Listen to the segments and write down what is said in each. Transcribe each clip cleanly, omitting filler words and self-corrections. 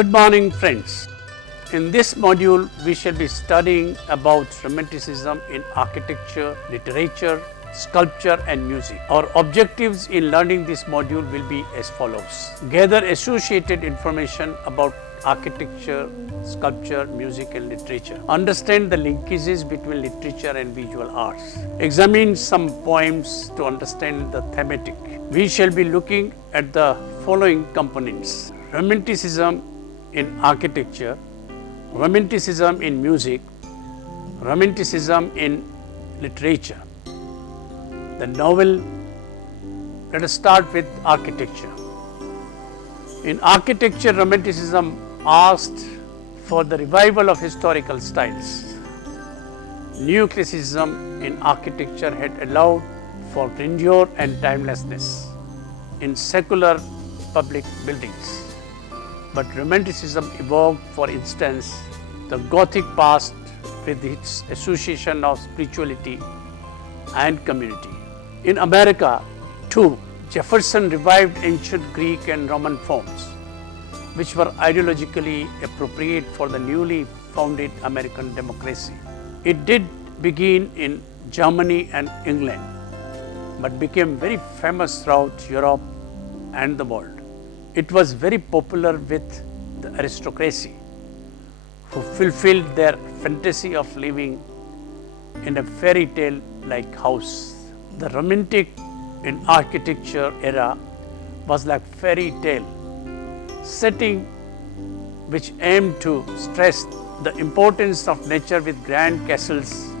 Good morning, friends. In this module, we shall be studying about Romanticism in architecture, literature, sculpture and music. Our objectives in learning this module will be as follows. Gather associated information about architecture, sculpture, music and literature. Understand the linkages between literature and visual arts. Examine some poems to understand the thematic. We shall be looking at the following components: Romanticism in architecture, Romanticism in music, Romanticism in literature. The novel, let us start with architecture. In architecture, Romanticism asked for the revival of historical styles. Neoclassicism in architecture had allowed for grandeur and timelessness in secular public buildings. But Romanticism evoked, for instance, the Gothic past with its association of spirituality and community. In America, too, Jefferson revived ancient Greek and Roman forms, which were ideologically appropriate for the newly founded American democracy. It did begin in Germany and England, but became very famous throughout Europe and the world. It was very popular with the aristocracy, who fulfilled their fantasy of living in a fairy tale like house. The romantic in architecture era was like fairy tale setting which aimed to stress the importance of nature with grand castles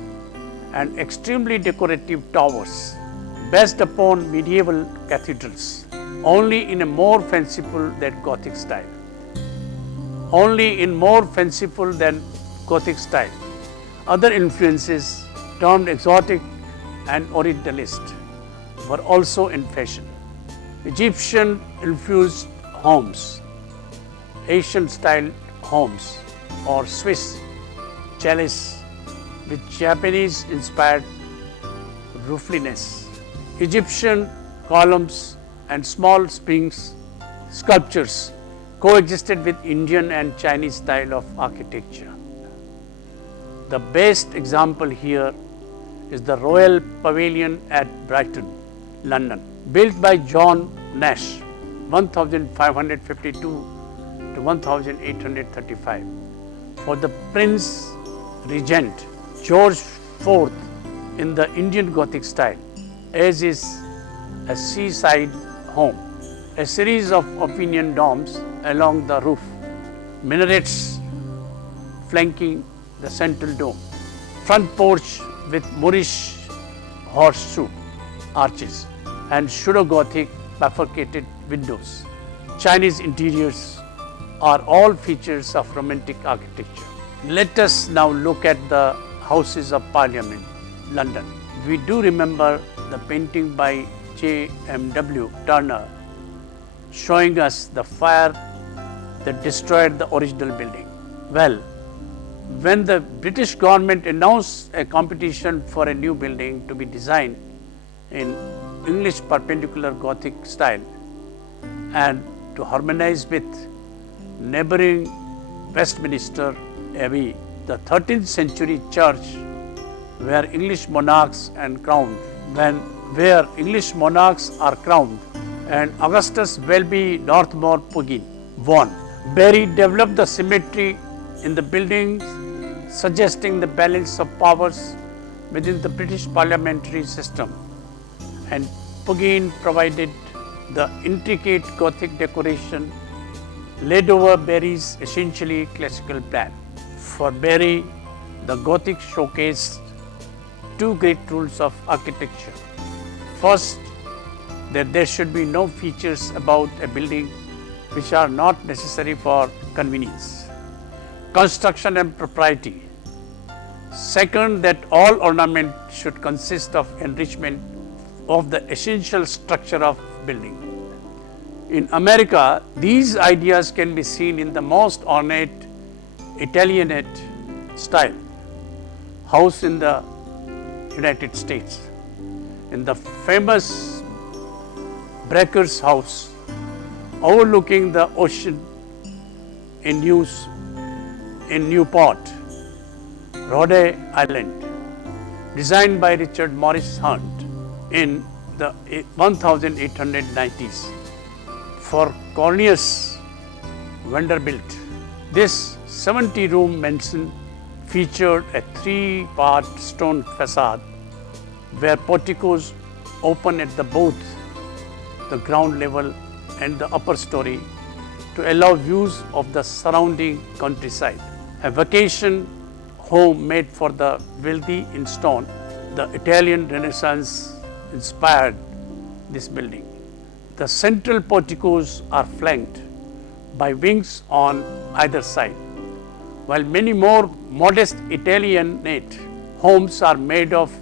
and extremely decorative towers based upon medieval cathedrals, only in a more fanciful than Gothic style. Only in more fanciful than Gothic style. Other influences termed exotic and Orientalist were also in fashion. Egyptian infused homes, Asian style homes or Swiss chalice with Japanese inspired roofliness. Egyptian columns and small springs sculptures coexisted with Indian and Chinese style of architecture. The best example here is the Royal Pavilion at Brighton, London, built by John Nash, 1552 to 1835, for the Prince Regent George IV in the Indian Gothic style, as is a seaside home. A series of opinion domes along the roof, minarets flanking the central dome, front porch with Moorish horseshoe arches and pseudo-Gothic bifurcated windows. Chinese interiors are all features of romantic architecture. Let us now look at the Houses of Parliament, London. We do remember the painting by J.M.W. Turner showing us the fire that destroyed the original building. Well, when the British government announced a competition for a new building to be designed in English perpendicular Gothic style and to harmonize with neighboring Westminster Abbey, the 13th century church where English monarchs are crowned, and Augustus Welby Northmore Puggin won. Barry developed the symmetry in the buildings, suggesting the balance of powers within the British parliamentary system, and Puggin provided the intricate Gothic decoration laid over Barry's essentially classical plan. For Barry, the Gothic showcased two great rules of architecture. First, that there should be no features about a building which are not necessary for convenience, construction and propriety. Second, that all ornament should consist of enrichment of the essential structure of building. In America, these ideas can be seen in the most ornate Italianate style house in the United States. In the famous Breaker's house overlooking the ocean in use in Newport, Rhode Island, designed by Richard Morris Hunt in the 1890s for Cornelius Vanderbilt. This 70-room mansion featured a 3-part stone facade where porticos open at both the ground level and the upper story to allow views of the surrounding countryside. A vacation home made for the wealthy in stone, the Italian Renaissance inspired this building. The central porticos are flanked by wings on either side, while many more modest Italianate homes are made of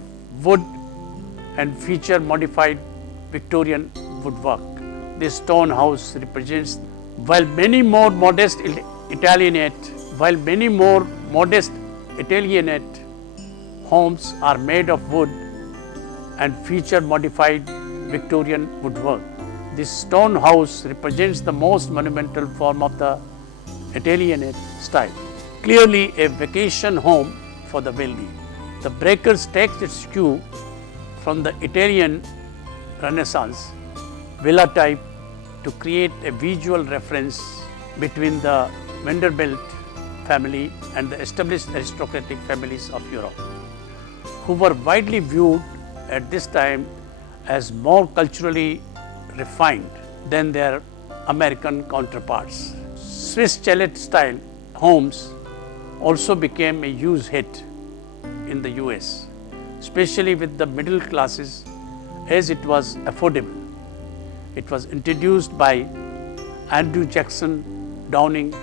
wood and feature modified Victorian woodwork. This stone house represents, while many more modest Italianate homes are made of wood and feature modified Victorian woodwork. This stone house represents the most monumental form of the Italianate style. Clearly a vacation home for the wealthy. The Breakers takes its cue from the Italian Renaissance villa type to create a visual reference between the Vanderbilt family and the established aristocratic families of Europe, who were widely viewed at this time as more culturally refined than their American counterparts. Swiss chalet style homes also became a huge hit in the US, especially with the middle classes, as it was affordable. It was introduced by Andrew Jackson Downing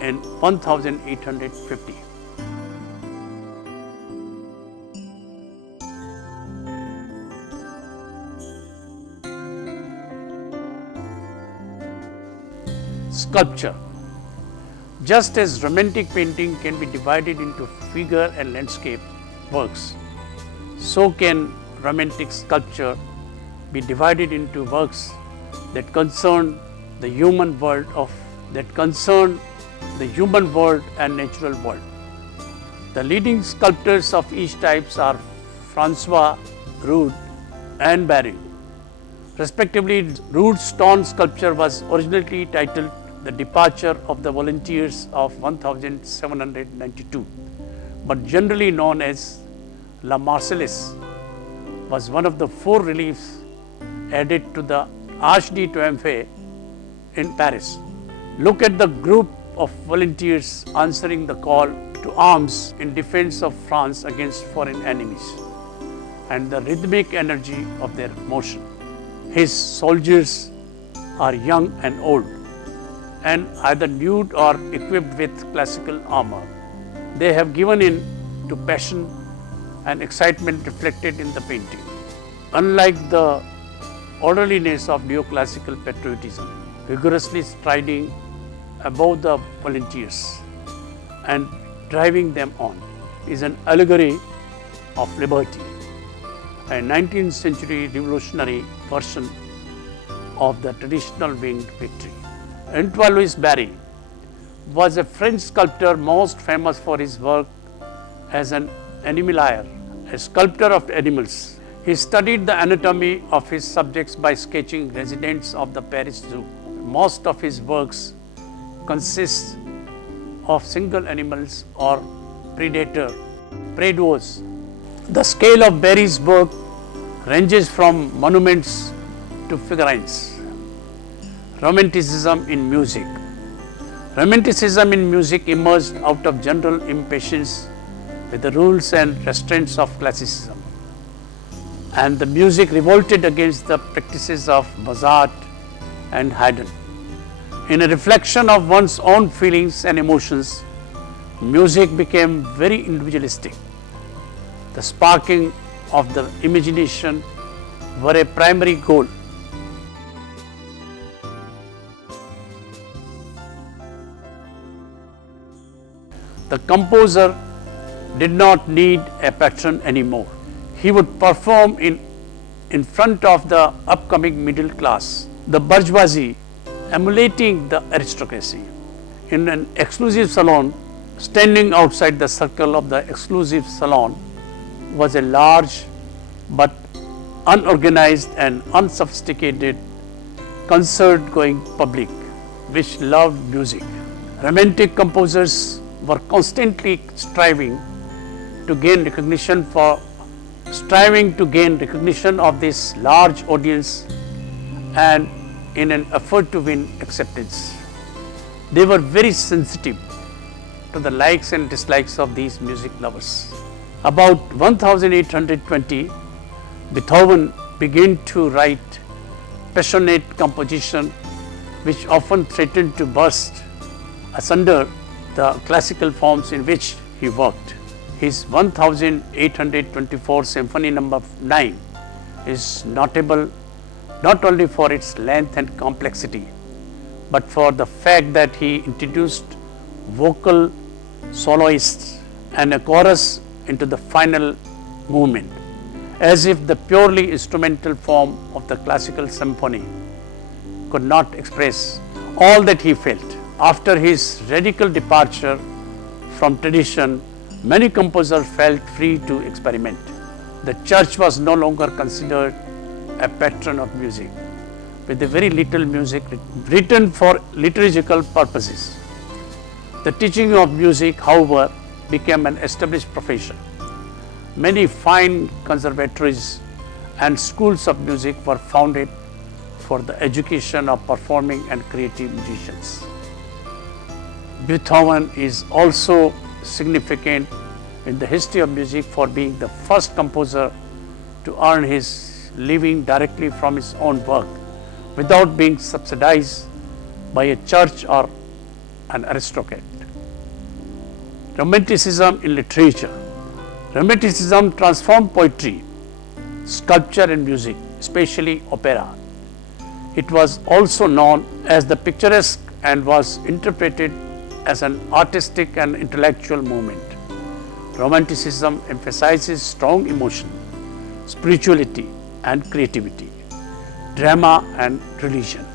in 1850. Sculpture. Just as romantic painting can be divided into figure and landscape works, so can romantic sculpture be divided into works that concern the human world and natural world. The leading sculptors of each type are Francois Rude and Barry. Respectively, Rude's stone sculpture was originally titled The Departure of the Volunteers of 1792, but generally known as La Marseillaise, was one of the 4 reliefs added to the Arch de Triomphe in Paris. Look at the group of volunteers answering the call to arms in defense of France against foreign enemies, and the rhythmic energy of their motion. His soldiers are young and old, and either nude or equipped with classical armor. They have given in to passion and excitement reflected in the painting. Unlike the orderliness of neoclassical patriotism, vigorously striding above the volunteers and driving them on is an allegory of liberty, a 19th century revolutionary version of the traditional winged victory. Antoine-Louis Barye was a French sculptor most famous for his work as an animalier, a sculptor of animals. He studied the anatomy of his subjects by sketching residents of the Paris Zoo. Most of his works consist of single animals or predators. The scale of Barye's work ranges from monuments to figurines. Romanticism in music. Romanticism in music emerged out of general impatience with the rules and restraints of classicism, and the music revolted against the practices of Mozart and Haydn. In a reflection of one's own feelings and emotions, music became very individualistic. The sparking of the imagination were a primary goal. The composer did not need a patron anymore. He would perform in front of the upcoming middle class, the bourgeoisie, emulating the aristocracy. in an exclusive salon. Standing outside the circle of the exclusive salon was a large but unorganized and unsophisticated concert-going public which loved music. Romantic composers were constantly striving to gain recognition of this large audience and in an effort to win acceptance. They were very sensitive to the likes and dislikes of these music lovers. About 1820, Beethoven began to write passionate composition which often threatened to burst asunder the classical forms in which he worked. His 1824 Symphony No. 9 is notable not only for its length and complexity, but for the fact that he introduced vocal soloists and a chorus into the final movement, as if the purely instrumental form of the classical symphony could not express all that he felt. After his radical departure from tradition, many composers felt free to experiment. The church was no longer considered a patron of music, with very little music written for liturgical purposes. The teaching of music, however, became an established profession. Many fine conservatories and schools of music were founded for the education of performing and creative musicians. Beethoven is also significant in the history of music for being the first composer to earn his living directly from his own work without being subsidized by a church or an aristocrat. Romanticism in literature. Romanticism transformed poetry, sculpture and music, especially opera. It was also known as the picturesque and was interpreted as an artistic and intellectual movement. Romanticism emphasizes strong emotion, spirituality and creativity, drama and religion.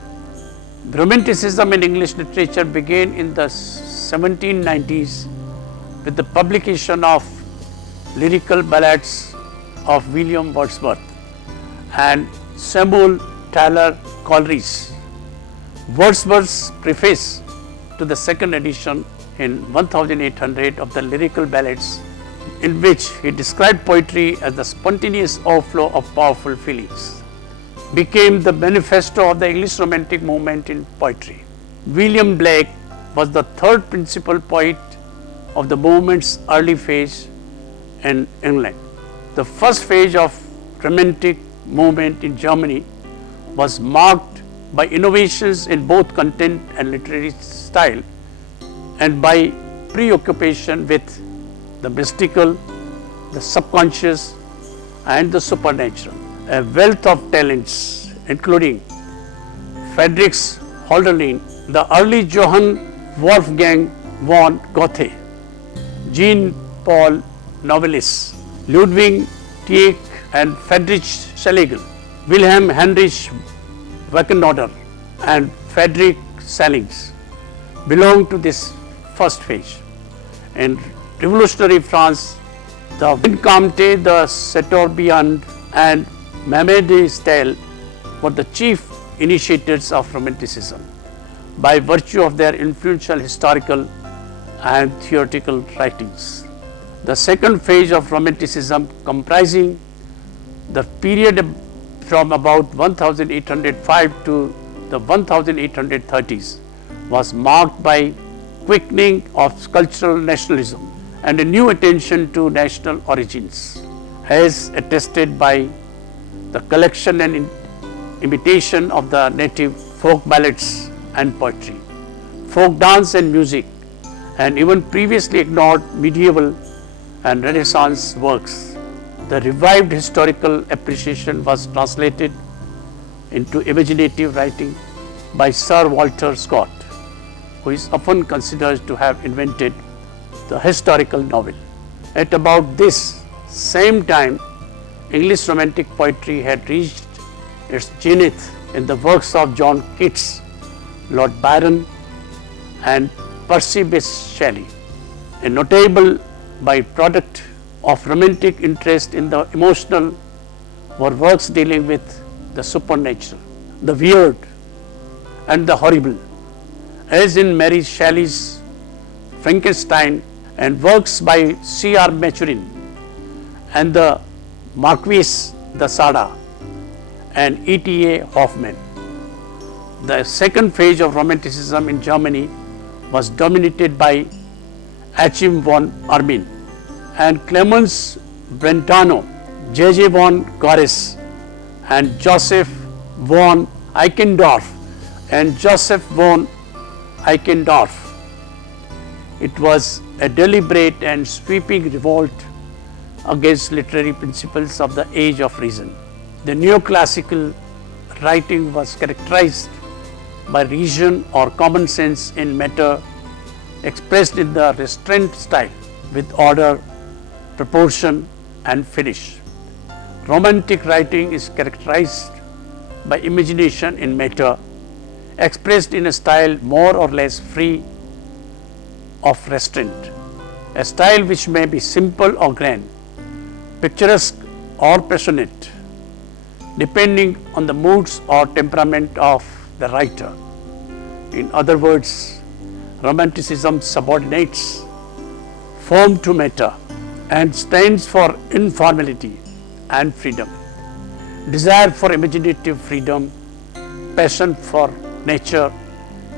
Romanticism in English literature began in the 1790s with the publication of lyrical ballads of William Wordsworth and Samuel Taylor Coleridge. Wordsworth's preface to the second edition in 1800 of the lyrical ballads, in which he described poetry as the spontaneous overflow of powerful feelings, became the manifesto of the English Romantic movement in poetry. William Blake was the third principal poet of the movement's early phase in England. The first phase of Romantic movement in Germany was marked by innovations in both content and literary style and by preoccupation with the mystical, the subconscious and the supernatural. A wealth of talents including Friedrich Hölderlin, the early Johann Wolfgang von Goethe, Jean-Paul Novelis, Ludwig Tieck and Friedrich Schlegel, Wilhelm Heinrich Wackenroder and Friedrich Salings belonged to this first phase. In revolutionary France, the Vicomte de Chateaubriand and Mamie de Staël were the chief initiators of Romanticism by virtue of their influential historical and theoretical writings. The second phase of Romanticism, comprising the period from about 1805 to the 1830s, was marked by quickening of cultural nationalism and a new attention to national origins, as attested by the collection and imitation of the native folk ballads and poetry, folk dance and music, and even previously ignored medieval and Renaissance works. The revived historical appreciation was translated into imaginative writing by Sir Walter Scott, who is often considered to have invented the historical novel. At about this same time, English Romantic poetry had reached its zenith in the works of John Keats, Lord Byron and Percy Bysshe Shelley, a notable byproduct of romantic interest in the emotional, were works dealing with the supernatural, the weird, and the horrible, as in Mary Shelley's Frankenstein and works by C.R. Maturin and the Marquis de Sade and E.T.A. Hoffmann. The second phase of Romanticism in Germany was dominated by Achim von Arnim and Clemens Brentano, J.J. von Goris and Joseph von Eichendorff and Joseph von Eichendorff. It was a deliberate and sweeping revolt against literary principles of the Age of Reason. The neoclassical writing was characterized by reason or common sense in matter expressed in the restrained style with order, proportion and finish. Romantic writing is characterized by imagination in matter expressed in a style more or less free of restraint, a style which may be simple or grand, picturesque or passionate, depending on the moods or temperament of the writer. In other words, Romanticism subordinates form to matter and stands for informality and freedom, desire for imaginative freedom, passion for nature,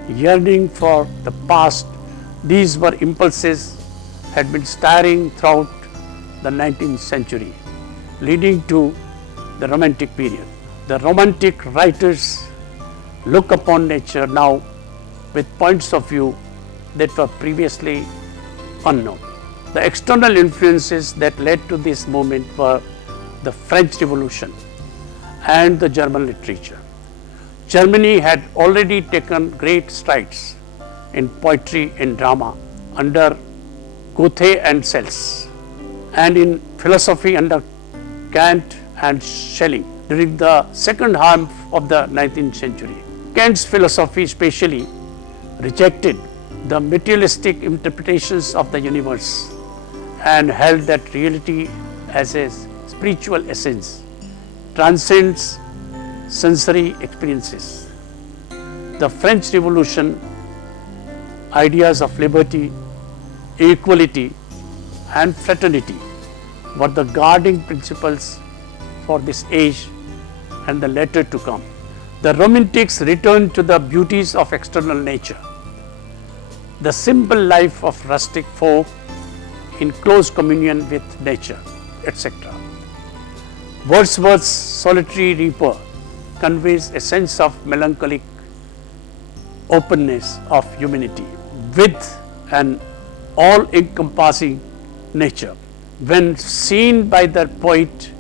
yearning for the past. These were impulses had been stirring throughout the 19th century, leading to the Romantic period. The Romantic writers look upon nature now with points of view that were previously unknown. The external influences that led to this movement were the French Revolution and the German literature. Germany had already taken great strides in poetry and drama under Goethe and Sels, and in philosophy under Kant and Schelling during the second half of the 19th century. Kant's philosophy especially rejected the materialistic interpretations of the universe and held that reality as a spiritual essence transcends sensory experiences. The French Revolution ideas of liberty, equality and fraternity were the guiding principles for this age and the later to come. The Romantics returned to the beauties of external nature, the simple life of rustic folk in close communion with nature, etc. Wordsworth's Solitary Reaper conveys a sense of melancholic openness of humanity with an all-encompassing nature. When seen by the poet,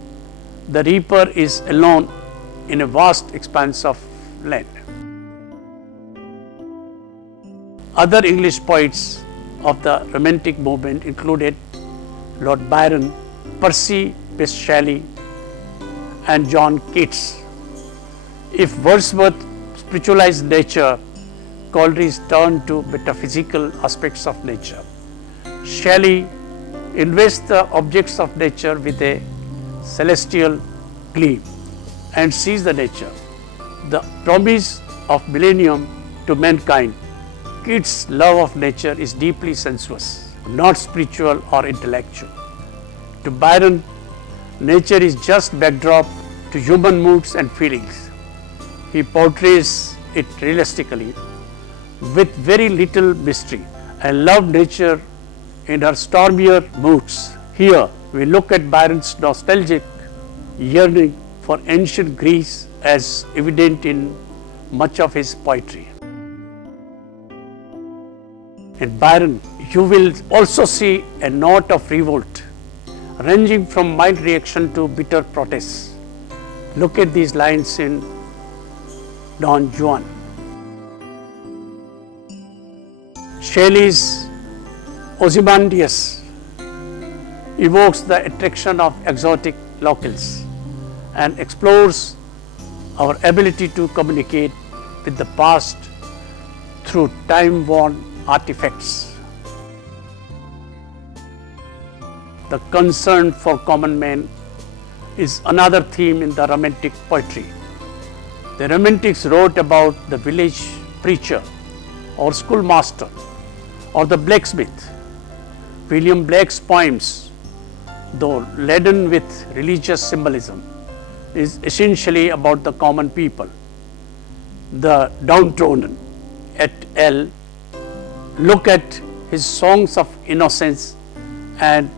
the reaper is alone in a vast expanse of land. Other English poets of the Romantic movement included Lord Byron, Percy Bysshe Shelley and John Keats. If Wordsworth spiritualized nature, Coleridge turned to metaphysical aspects of nature. Shelley invests the objects of nature with a celestial gleam and sees the nature, the promise of millennium to mankind. Keats' love of nature is deeply sensuous, not spiritual or intellectual. To Byron, nature is just backdrop to human moods and feelings. He portrays it realistically with very little mystery. I love nature in her stormier moods. Here we look at Byron's nostalgic yearning for ancient Greece as evident in much of his poetry. In Byron, you will also see a note of revolt, ranging from mild reaction to bitter protest. Look at these lines in Don Juan. Shelley's Ozymandias evokes the attraction of exotic locales and explores our ability to communicate with the past through time-worn artifacts. The concern for common man is another theme in the Romantic poetry. The Romantics wrote about the village preacher or schoolmaster or the blacksmith. William Blake's poems, though laden with religious symbolism, is essentially about the common people, the downtrodden. Et al. Look at his songs of innocence and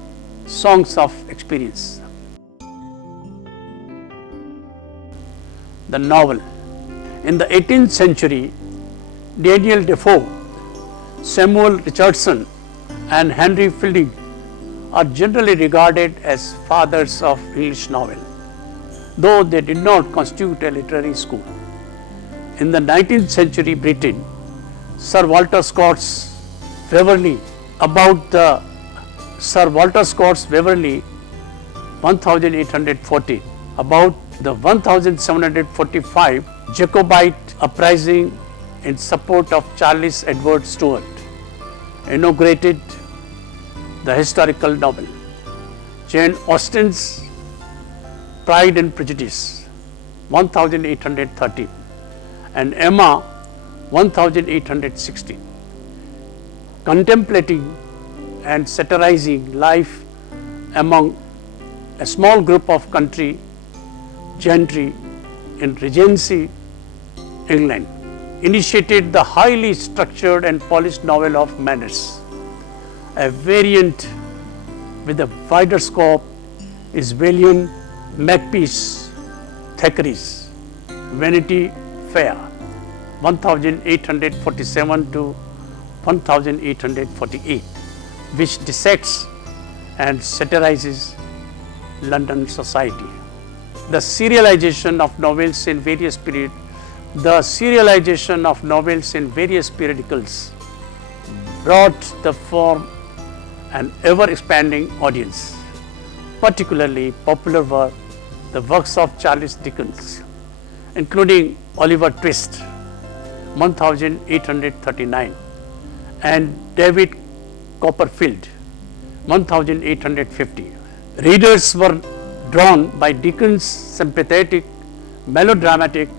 songs of experience. The novel. In the 18th century, Daniel Defoe, Samuel Richardson, and Henry Fielding are generally regarded as fathers of English novel, though they did not constitute a literary school. In the 19th century Britain, Sir Walter Scott's Waverley, 1840, about the 1745 Jacobite uprising in support of Charles Edward Stuart, inaugurated the historical novel. Jane Austen's Pride and Prejudice, 1813, and Emma, 1816, contemplating and satirizing life among a small group of country gentry in Regency, England, initiated the highly structured and polished novel of manners. A variant with a wider scope is William Makepeace Thackeray's Vanity Fair, 1847 to 1848, which dissects and satirizes London society. The serialization of novels in various periodicals brought the form an ever-expanding audience. Particularly popular were the works of Charles Dickens, including Oliver Twist, 1839, and David Copperfield, 1850. Readers were drawn by Dickens' sympathetic, melodramatic,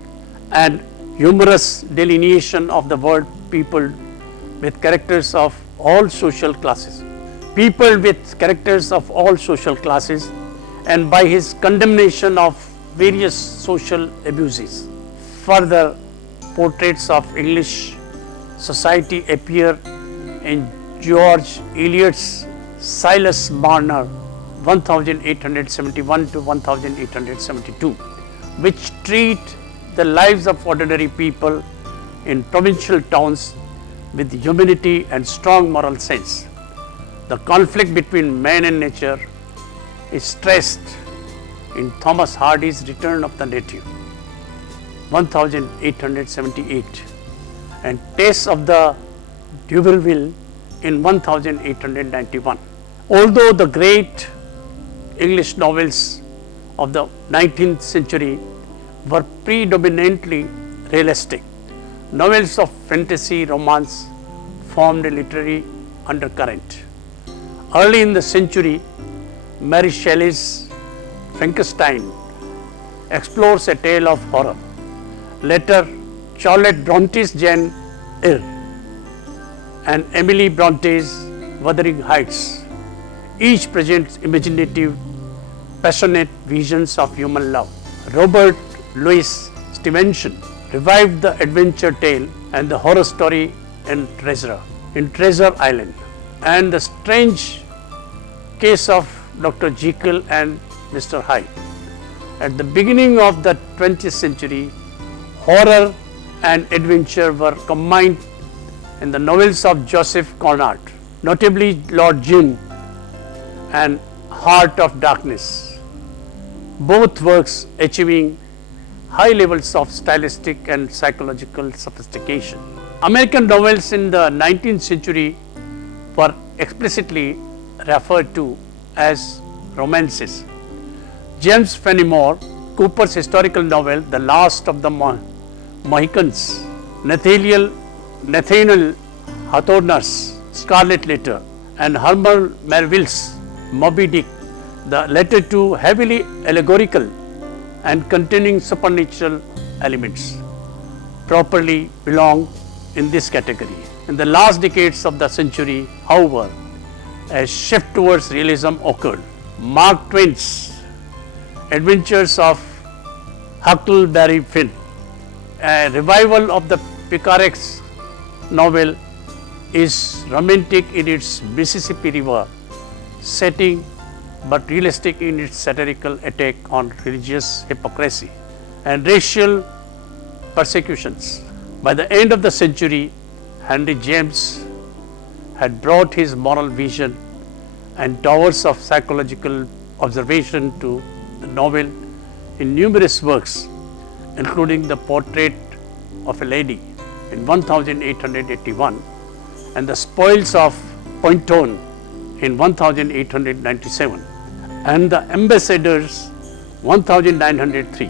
and humorous delineation of the world peopled with characters of all social classes. And by his condemnation of various social abuses. Further, portraits of English society appear in George Eliot's Silas Marner, 1871 to 1872, which treat the lives of ordinary people in provincial towns with humanity and strong moral sense. The conflict between man and nature is stressed in Thomas Hardy's Return of the Native, 1878, and Tastes of the D'Urberville in 1891. Although the great English novels of the 19th century were predominantly realistic, novels of fantasy romance formed a literary undercurrent. Early in the century, Mary Shelley's Frankenstein explores a tale of horror. Later, Charlotte Bronte's Jane Eyre and Emily Bronte's Wuthering Heights each presents imaginative, passionate visions of human love. Robert Louis Stevenson revived the adventure tale and the horror story in Treasure Island, and the strange case of Dr. Jekyll and Mr. Hyde. At the beginning of the 20th century, horror and adventure were combined in the novels of Joseph Conrad, notably Lord Jim and Heart of Darkness, both works achieving high levels of stylistic and psychological sophistication. American novels in the 19th century were explicitly referred to as romances. James Fenimore Cooper's historical novel, The Last of the Mohicans, Nathaniel Hawthorne's Scarlet Letter and Herman Melville's Moby Dick, the latter two heavily allegorical and containing supernatural elements, properly belong in this category. In the last decades of the century, however, a shift towards realism occurred. Mark Twain's Adventures of Huckleberry Finn, a revival of the picaresque novel, is romantic in its Mississippi River setting but realistic in its satirical attack on religious hypocrisy and racial persecutions. By the end of the century, Henry James had brought his moral vision and towers of psychological observation to the novel in numerous works, including The Portrait of a Lady in 1881 and The Spoils of Poynton in 1897 and The Ambassadors 1903.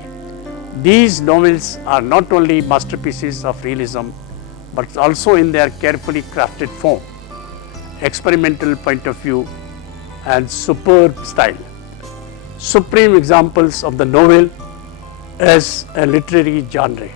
These novels are not only masterpieces of realism but also in their carefully crafted form, experimental point of view and superb style. Supreme examples of the novel as a literary genre.